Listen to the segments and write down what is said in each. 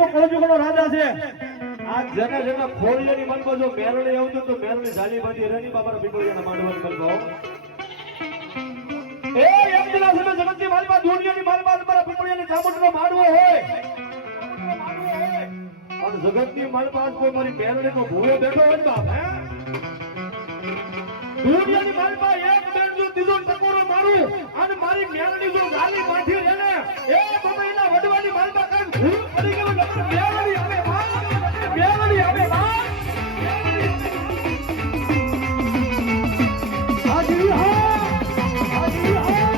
તો કોજુગનો રાજા છે આ જને જને ખોળિયાની મનકો જો મેરણી આવજો તો મેરણી ઝાલી બાજી રેની બાબાના પીપળિયાના માંડવાની મનકો એ એક દિના સમય જગતની માલપા દુનિયાની માલપા મારા પીપળિયાની ચામુંડનો માંડવો હોય અને જગતની માલપા કોઈ મારી મેરણીનો ભૂવો બેઠો હોય બાપ હે દુનિયાની માલપા એક બેન જો ત્રીજો ટકોરો મારું અને મારી મેરણી જો ઝાલી બાજી રેને એ બબઈના વડવાની માલપા કાંઈ ભૂલ પડી ગયો મેરણી આવે મેરણી આવે હાજી હા હાજી હા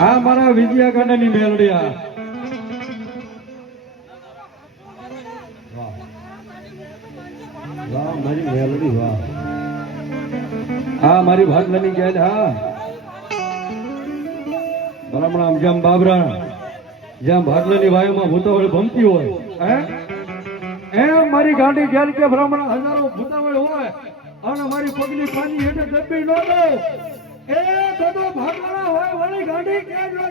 આ મારા વિજયાકાંડની મેલડી આ વાહ મારી મેલડી વાહ આ મારી ભાગલાની ગેલ હા બરાબર જેમ બાબરા જેમ ભાગલાની વાયુમાં ભૂતાવળ ભમતી હોય હે એમ મારી ગાડી ગેલ કે બ્રાહ્મણ હજારો ભૂતાવળ હોય અને મારી પગની પાણી હેઠે દબી ન દો એ બધો ભાગવાના હોય વાળી ગાડી ક્યાં જો